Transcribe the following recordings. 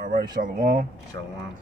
All right, Shalom. Shalom.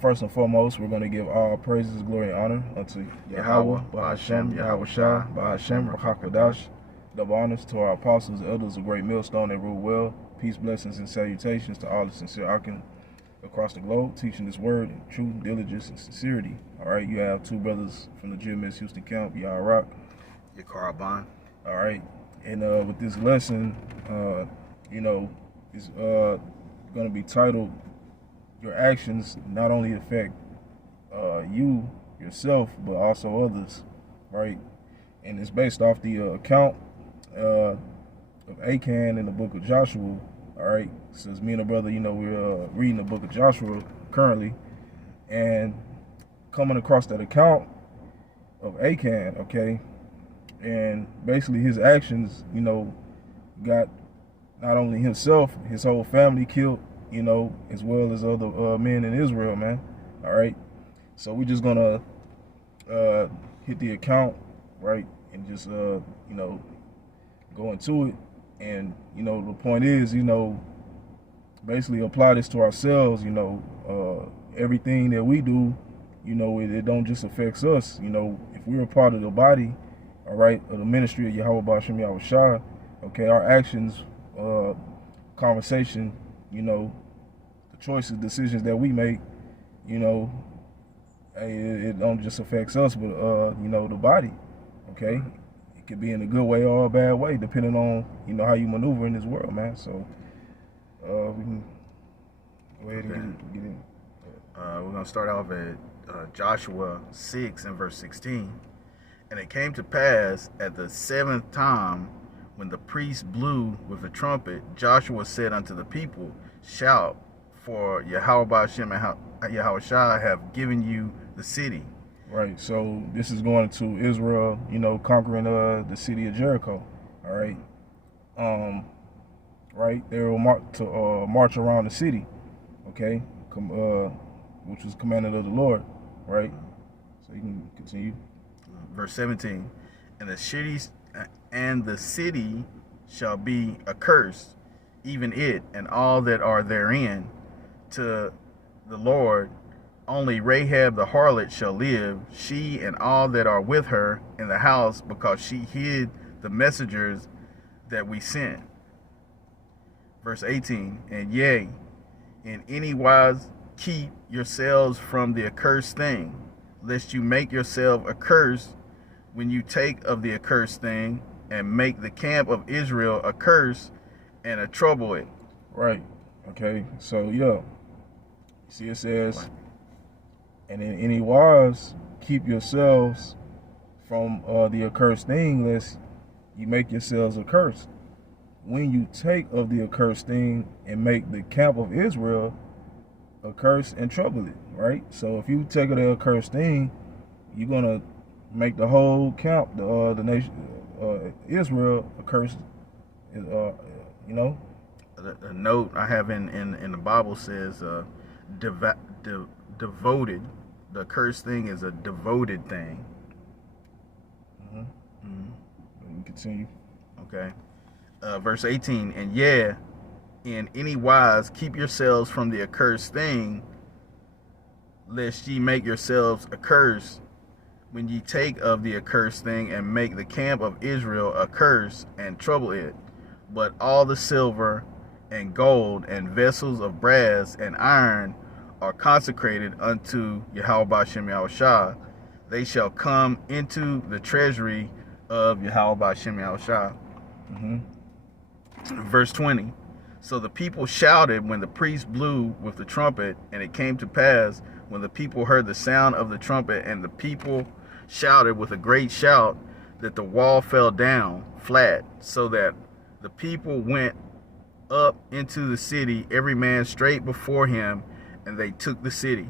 First and foremost, we're going to give all praises, glory, and honor unto Yahweh, Bahashem, Yahweh Shah, Bahashem, Rachakadash. Double honors to our apostles, elders of Great Millstone that rule well. Peace, blessings, and salutations to all the sincere Akin across the globe, teaching this word in truth, diligence, and sincerity. All right, you have two brothers from the GMS Houston camp, Yah Rock. Yakar Bond. All right, and with this lesson, it's going to be titled, Your Actions Not Only Affect you, yourself, but also others, right? And it's based off the account of Achan in the book of Joshua, all right? Since me and a brother, we're reading the book of Joshua currently, and coming across that account of Achan, okay? And basically his actions, got not only himself, his whole family killed, as well as other men in Israel, man. All right. So we're just gonna hit the account, right, and just go into it. And the point is, basically apply this to ourselves. Everything that we do, it don't just affects us. If we're a part of the body, all right, of the ministry of Yahweh Bahashem Yahweh Shah, okay, our actions, conversation, the choices, decisions that we make, it don't just affects us, but the body, okay. It could be in a good way or a bad way, depending on how you maneuver in this world, man. So we can go ahead and get in. We're gonna start off at Joshua 6 and verse 16. And it came to pass at the 7th time, when the priest blew with the trumpet, Joshua said unto the people, Shout, for Yahweh Bahashem and Yahweh Shah have given you the city. Right, so this is going to Israel, conquering the city of Jericho. All right. Right, they will march around the city, okay, which was commanded of the Lord, right? So you can continue. Verse 17, and the city shall be accursed, even it and all that are therein, to the Lord. Only Rahab the harlot shall live, she and all that are with her in the house, because she hid the messengers that we sent. Verse 18, and yea, in any wise keep yourselves from the accursed thing, lest you make yourself accursed when you take of the accursed thing, and make the camp of Israel a curse and a trouble it. Right. Okay. So see, it says, and in any wise keep yourselves from the accursed thing, lest you make yourselves accursed when you take of the accursed thing, and make the camp of Israel a curse and trouble it. Right. So if you take of the accursed thing, you're gonna make the whole camp, the nation, Israel, a curse. The note I have in the Bible says, devoted. The cursed thing is a devoted thing. We continue. Okay. Verse 18, and yeah, in any wise keep yourselves from the accursed thing, lest ye make yourselves accursed when ye take of the accursed thing, and make the camp of Israel a curse and trouble it. But all the silver and gold and vessels of brass and iron are consecrated unto Yahweh Bahashem Yahweh Shah. They shall come into the treasury of Yahweh Bahashem Yahweh Shah. Verse 20. So the people shouted when the priest blew with the trumpet, and it came to pass, when the people heard the sound of the trumpet, and the people shouted with a great shout, that the wall fell down flat, so that the people went up into the city, every man straight before him, and they took the city.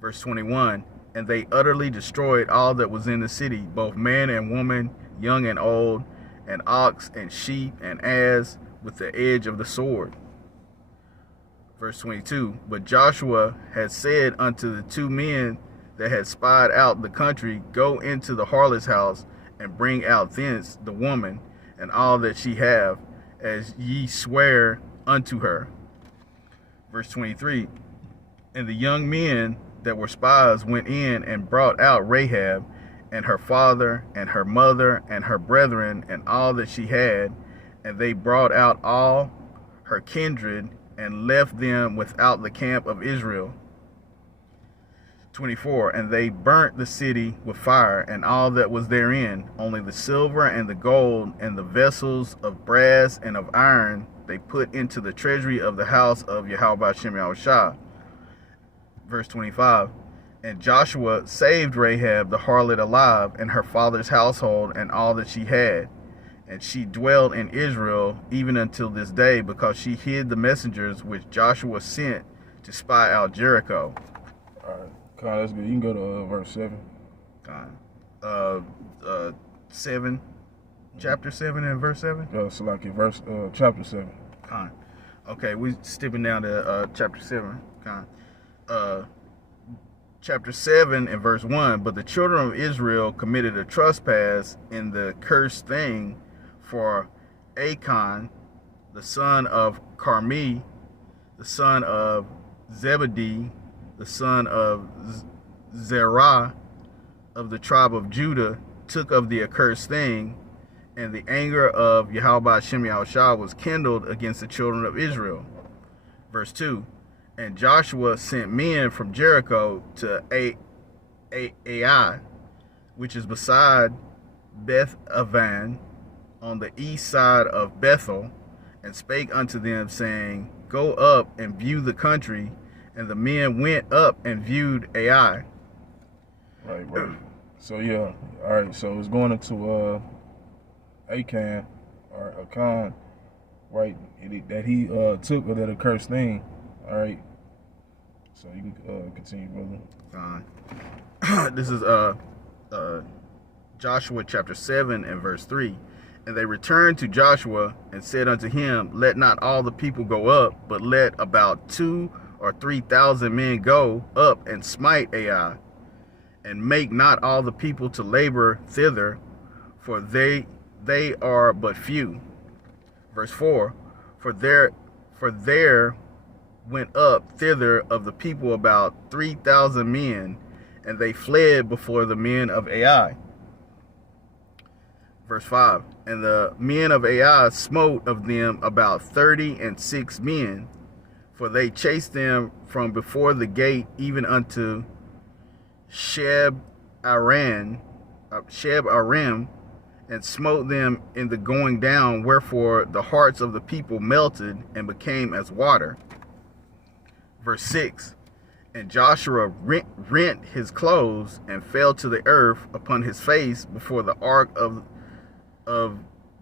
Verse 21, and they utterly destroyed all that was in the city, both man and woman, young and old, and ox and sheep and ass, with the edge of the sword. Verse 22, but Joshua had said unto the two men that had spied out the country, Go into the harlot's house, and bring out thence the woman, and all that she have, as ye swear unto her. Verse 23, and the young men that were spies went in and brought out Rahab and her father and her mother and her brethren and all that she had, and they brought out all her kindred and left them without the camp of Israel. 24, and they burnt the city with fire and all that was therein, only the silver and the gold and the vessels of brass and of iron they put into the treasury of the house of Yahweh Shem Yahushua. Verse 25, and Joshua saved Rahab the harlot alive, and her father's household, and all that she had. And she dwelled in Israel even until this day, because she hid the messengers which Joshua sent to spy out Jericho. All right, Khan, that's good. You can go to verse 7. Khan. 7, chapter 7 and verse 7? So like in chapter 7. Khan. Okay, we stepping down to chapter 7. Khan. Chapter 7 and verse 1, but the children of Israel committed a trespass in the cursed thing, for Achan, the son of Carmi, the son of Zebedee, the son of Zerah, of the tribe of Judah, took of the accursed thing, and the anger of Yahweh Shem Yahushua was kindled against the children of Israel. Verse 2, and Joshua sent men from Jericho to Ai, which is beside Beth Avan, on the east side of Bethel, and spake unto them, saying, go up and view the country. And the men went up and viewed Ai. Right. So yeah, all right. So it's going into Achan or Achan, right? That he took of that accursed thing. All right. So you can continue, brother. Fine. This is Joshua chapter 7 and verse 3. And they returned to Joshua and said unto him, let not all the people go up, but let about 2,000 or 3,000 men go up and smite Ai, and make not all the people to labor thither, for they are but few. Verse 4, for there went up thither of the people about 3,000 men, and they fled before the men of Ai. Verse 5, and the men of Ai smote of them about 36 men, for they chased them from before the gate even unto Sheb Aram, and smote them in the going down, wherefore the hearts of the people melted and became as water. Verse 6, and Joshua rent his clothes and fell to the earth upon his face before the ark of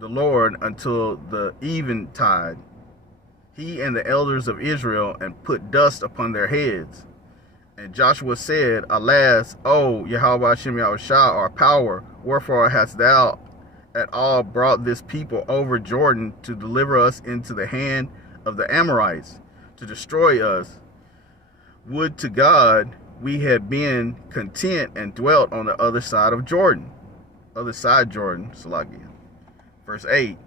the Lord until the eventide, he and the elders of Israel, and put dust upon their heads. And Joshua said, alas, O Yahweh Shem Yahushua, our power, wherefore hast thou at all brought this people over Jordan to deliver us into the hand of the Amorites, to destroy us? Would to God we had been content and dwelt on the other side Jordan, Salakia. Verse 8,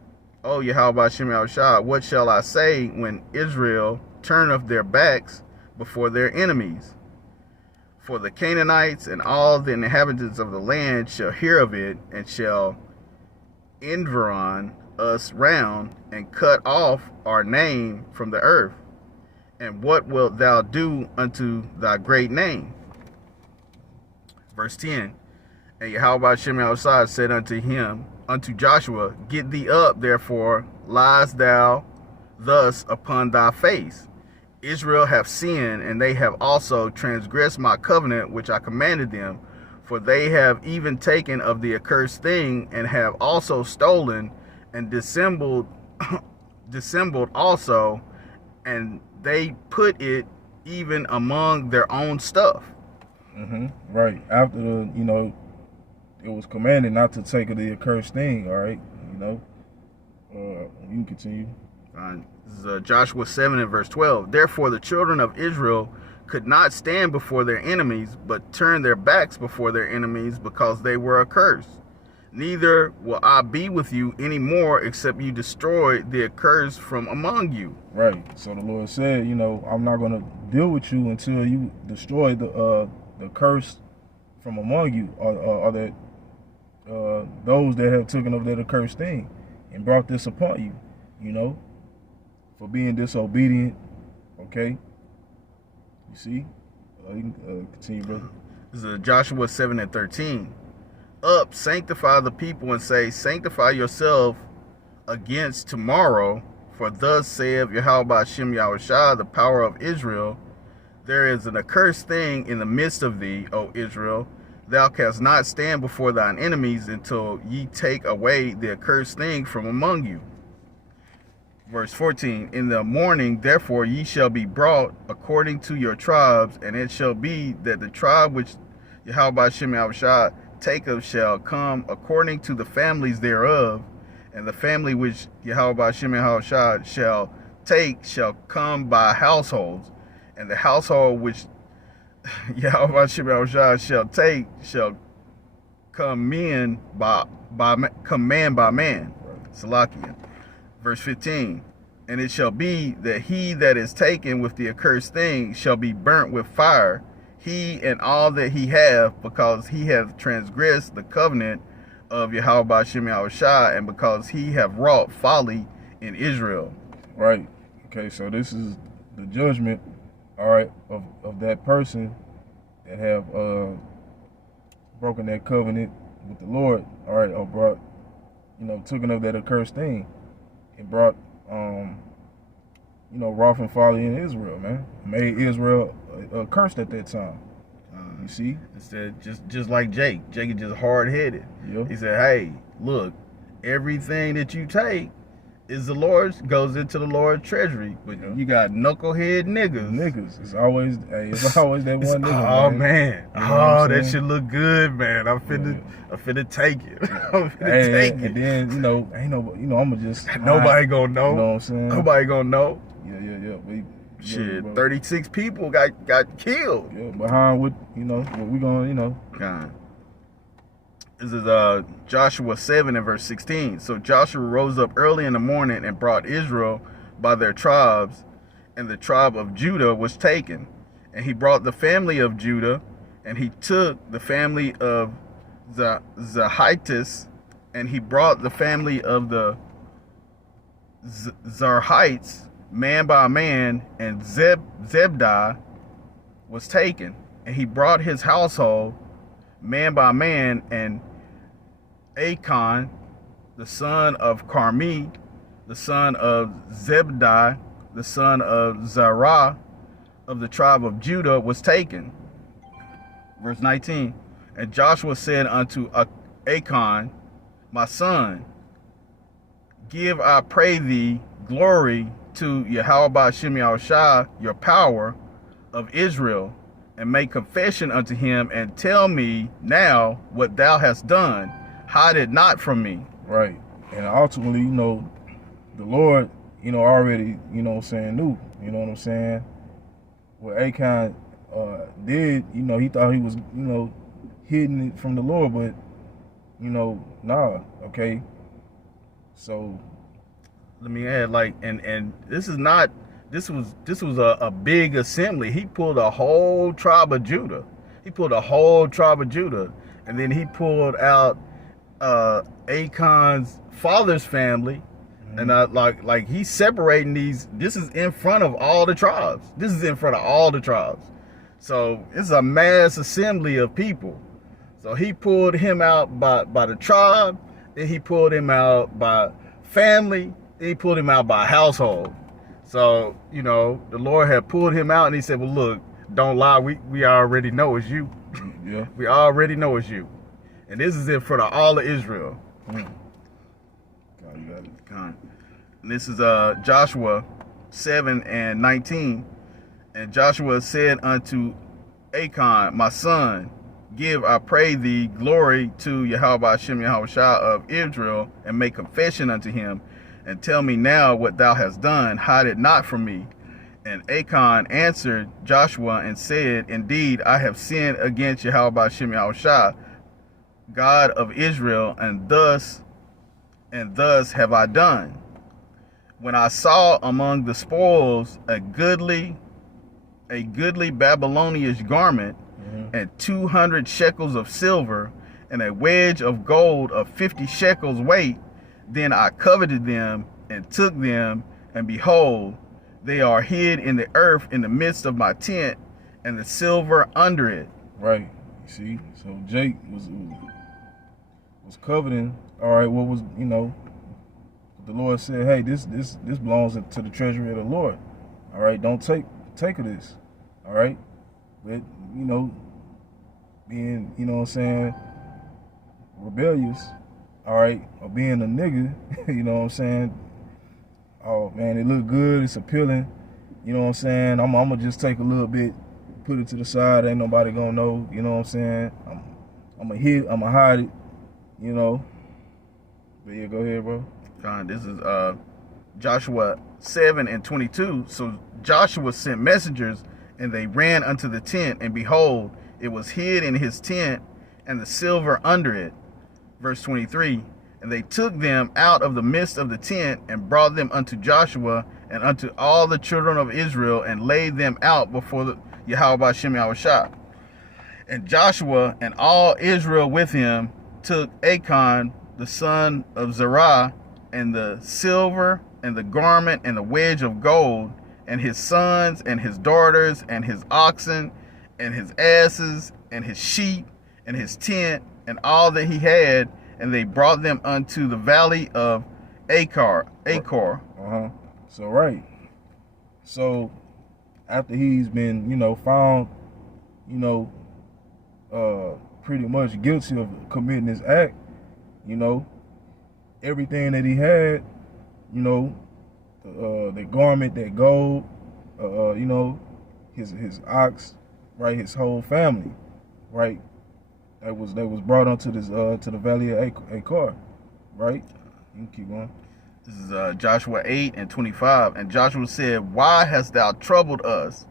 O Yahweh Shem Yahushua, what shall I say when Israel turneth their backs before their enemies? For the Canaanites and all the inhabitants of the land shall hear of it, and shall environ us round, and cut off our name from the earth. And what wilt thou do unto thy great name? Verse 10, and Yahweh Shem Yahushua said unto Joshua, get thee up, therefore liest thou thus upon thy face. Israel have sinned, and they have also transgressed my covenant which I commanded them. For they have even taken of the accursed thing, and have also stolen and dissembled also, and they put it even among their own stuff. Right. After it was commanded not to take of the accursed thing. All right. You can continue. This is Joshua 7 and verse 12. Therefore the children of Israel could not stand before their enemies, but turned their backs before their enemies, because they were accursed. neither will I be with you anymore, except you destroy the accursed from among you. Right. So the Lord said, you know, I'm not going to deal with you until you destroy the curse from among you, or that those that have taken of that accursed thing and brought this upon you, you know, for being disobedient. Okay. You see? You can continue, brother. This is Joshua 7:13. Up, sanctify the people, and say, sanctify yourself against tomorrow, for thus saith Yahweh Shem Yahushua, the power of Israel, there is an accursed thing in the midst of thee, O Israel. Thou canst not stand before thine enemies until ye take away the accursed thing from among you. Verse 14, in the morning, therefore, ye shall be brought according to your tribes, and it shall be that the tribe which Yahweh Shem Yahushua taketh shall come according to the families thereof, and the family which Yahweh Shem Yahushua shall take shall come by households, and the household which Yahweh Shem Yahushua shall take shall come man by man. Salakia. Verse 15, and it shall be that he that is taken with the accursed thing shall be burnt with fire, he and all that he hath, because he hath transgressed the covenant of Yahweh Shem Yahushua, and because he hath wrought folly in Israel. Right. Okay, so this is the judgment, all right, of that person that have broken that covenant with the Lord, all right, or brought, you know, taken of that accursed thing and brought, you know, wrath and folly in Israel, man. Made Israel cursed at that time. You see? Instead, just like Jake. Jake is just hard-headed. Yep. He said, hey, look, everything that you take is the Lord's, goes into the Lord's treasury. But you got knucklehead niggas. It's always that one nigga. Oh, man. You know that should look good, man. I'm finna take it. I'm finna take it. And then, you know, ain't no, you know, I'ma just nobody gonna know. You know what I'm saying? Nobody gonna know. Yeah. Shit, 36 people got killed. Yeah, behind what, you know, what we gonna, you know. God. This is Joshua 7 and verse 16. So Joshua rose up early in the morning and brought Israel by their tribes, and the tribe of Judah was taken. And he brought the family of Judah, and he took the family of Zahites, and he brought the family of the Zarhites, man by man, and Zebdiah was taken. And he brought his household, man by man, and Achan, the son of Carmi, the son of Zebdiah, the son of Zerah, of the tribe of Judah, was taken. Verse 19, and Joshua said unto Achan, my son, give, I pray thee, glory to Yahweh Shem Yahushua, your power of Israel, and make confession unto him, and tell me now what thou hast done. Hide it not from me. Right. And ultimately, you know, the Lord, you know, already, you know what I'm saying, knew, you know what I'm saying, what Achan did. You know, he thought he was, you know, hiding it from the Lord, but, you know, nah, okay. So let me add, like, and this was a big assembly. He pulled a whole tribe of Judah. And then he pulled out Achan's father's family. Mm-hmm. And like he's separating these. This is in front of all the tribes. So it's a mass assembly of people. So he pulled him out by the tribe. Then he pulled him out by family. He pulled him out by household. So, you know, the Lord had pulled him out, and he said, well, look, don't lie. We already know it's you. Yeah. We already know it's you. And this is in front of all of Israel. God, you got it. God. And this is Joshua 7 and 19. And Joshua said unto Achan, my son, give, I pray thee, glory to Yahweh Shem Yahushua of Israel, and make confession unto him, and tell me now what thou hast done. Hide it not from me. And Achan answered Joshua and said, indeed, I have sinned against Yahweh Shem Yahushua. God of Israel, and thus have I done. When I saw among the spoils a goodly Babylonian garment, and 200 shekels of silver, and a wedge of gold of 50 shekels weight, then I coveted them and took them, and behold, they are hid in the earth in the midst of my tent, and the silver under it. Right. You see, so Jake was coveting. All right, what was, the Lord said, hey, this belongs to the treasury of the Lord. All right, don't take of this. All right, but being rebellious. All right, or being a nigga. Oh man, it look good. It's appealing. I'm gonna just take a little bit, put it to the side. Ain't nobody gonna know. I'm gonna hide it. But yeah, go ahead, bro. This is Joshua 7:22. So Joshua sent messengers, and they ran unto the tent, and behold, it was hid in his tent, and the silver under it. Verse 23. And they took them out of the midst of the tent, and brought them unto Joshua and unto all the children of Israel, and laid them out before the Yahweh Shem Yahushua. And Joshua and all Israel with him took Achan the son of Zerah, and the silver, and the garment, and the wedge of gold, and his sons, and his daughters, and his oxen, and his asses, and his sheep, and his tent, and all that he had, and they brought them unto the valley of Achor. So right. So after he's been, found, pretty much guilty of committing this act, everything that he had, the garment, that gold, his ox, right, his whole family, right, that was brought onto this to the valley of Achor, right? You can keep going. This is Joshua 8:25. And Joshua said, why hast thou troubled us?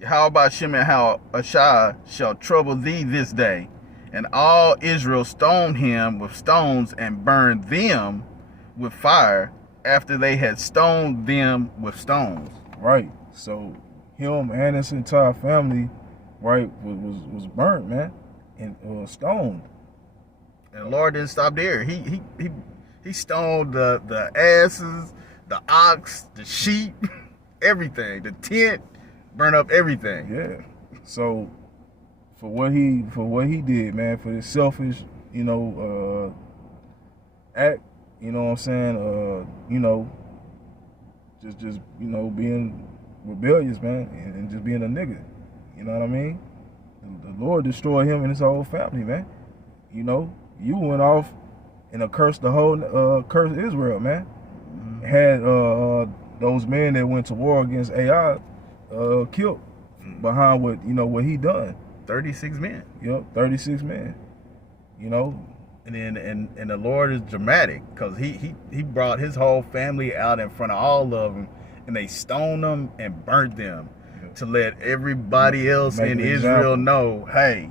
Yahweh Shem Yahushua shall trouble thee this day. And all Israel stoned him with stones, and burned them with fire, after they had stoned them with stones. Right. So him and his entire family, right, was burnt, man, and stoned. And the Lord didn't stop there. He stoned the asses, the ox, the sheep, everything, the tent, burn up everything. Yeah. So for what he did, man, for this selfish, act, just being rebellious, man, and just being a nigga. You know what I mean? The Lord destroyed him and his whole family, man. You went off and cursed the whole cursed Israel, man. Had those men that went to war against AI killed behind what he done. 36 men. Yep, 36 men. And then and the Lord is dramatic, because he brought his whole family out in front of all of them, and they stoned them and burnt them, to let everybody else in Israel know, hey,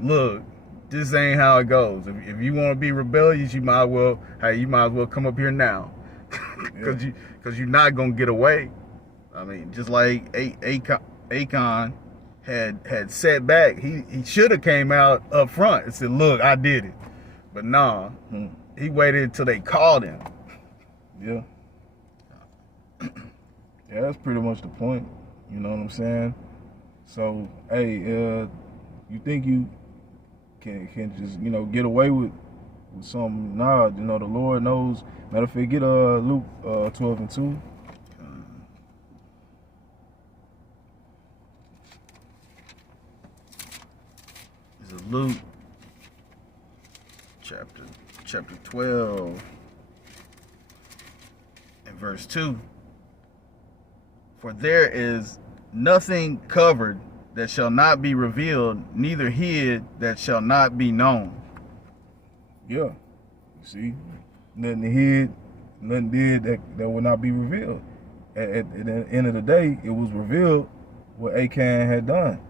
look, this ain't how it goes. If you want to be rebellious, you might as well come up here now, because you're not gonna get away. I mean, just like Achan had set back, he should have came out up front and said, look, I did it. But nah, he waited until they called him. Yeah. Yeah, that's pretty much the point. You know what I'm saying? So, hey, you think you can just, get away with something? Nah, the Lord knows. Matter of fact, get Luke 12:2. This is Luke chapter 12 and verse 2. For there is nothing covered that shall not be revealed, neither hid that shall not be known. Yeah. You see? Nothing hid, nothing did that will not be revealed. At the end of the day, it was revealed what Achan had done.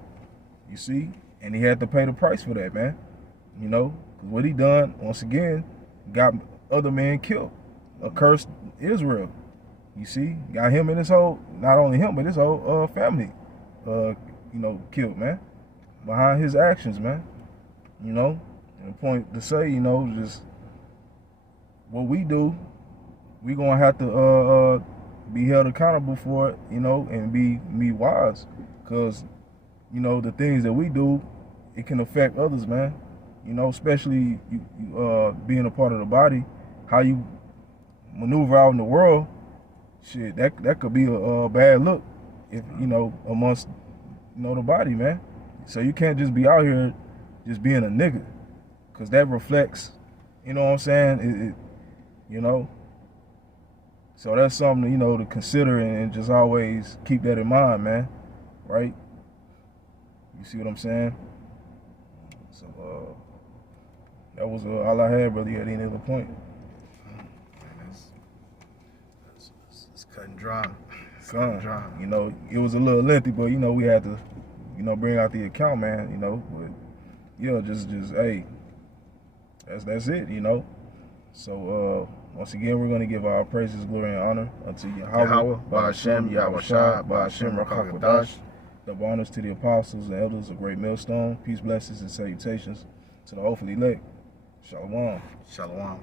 You see? And he had to pay the price for that, man. What he done, once again, got other men killed. Accursed Israel. You see? Got him and his whole, not only him, but his whole family, killed, man. Behind his actions, man. And the point to say, just what we do, we gonna have to be held accountable for it, and be wise. Because, the things that we do, it can affect others, man. Especially you being a part of the body, how you maneuver out in the world, shit, that could be a bad look if, amongst, the body, man. So you can't just be out here just being a nigga, because that reflects, you know what I'm saying? So that's something, to consider and just always keep that in mind, man. Right? You see what I'm saying? So, that was all I had, brother. You had any other point? It's cut and dry. It was a little lengthy, but, we had to, bring out the account, man, but, just hey, that's it, So, once again, we're going to give our praises, glory, and honor unto Yahweh, Ba'ashem, Yahushua, Ba'ashem, Rakakadash. Double honors to the apostles and elders of Great Millstone. Peace, blessings, and salutations to the hopefully elect. Shalom. Shalom.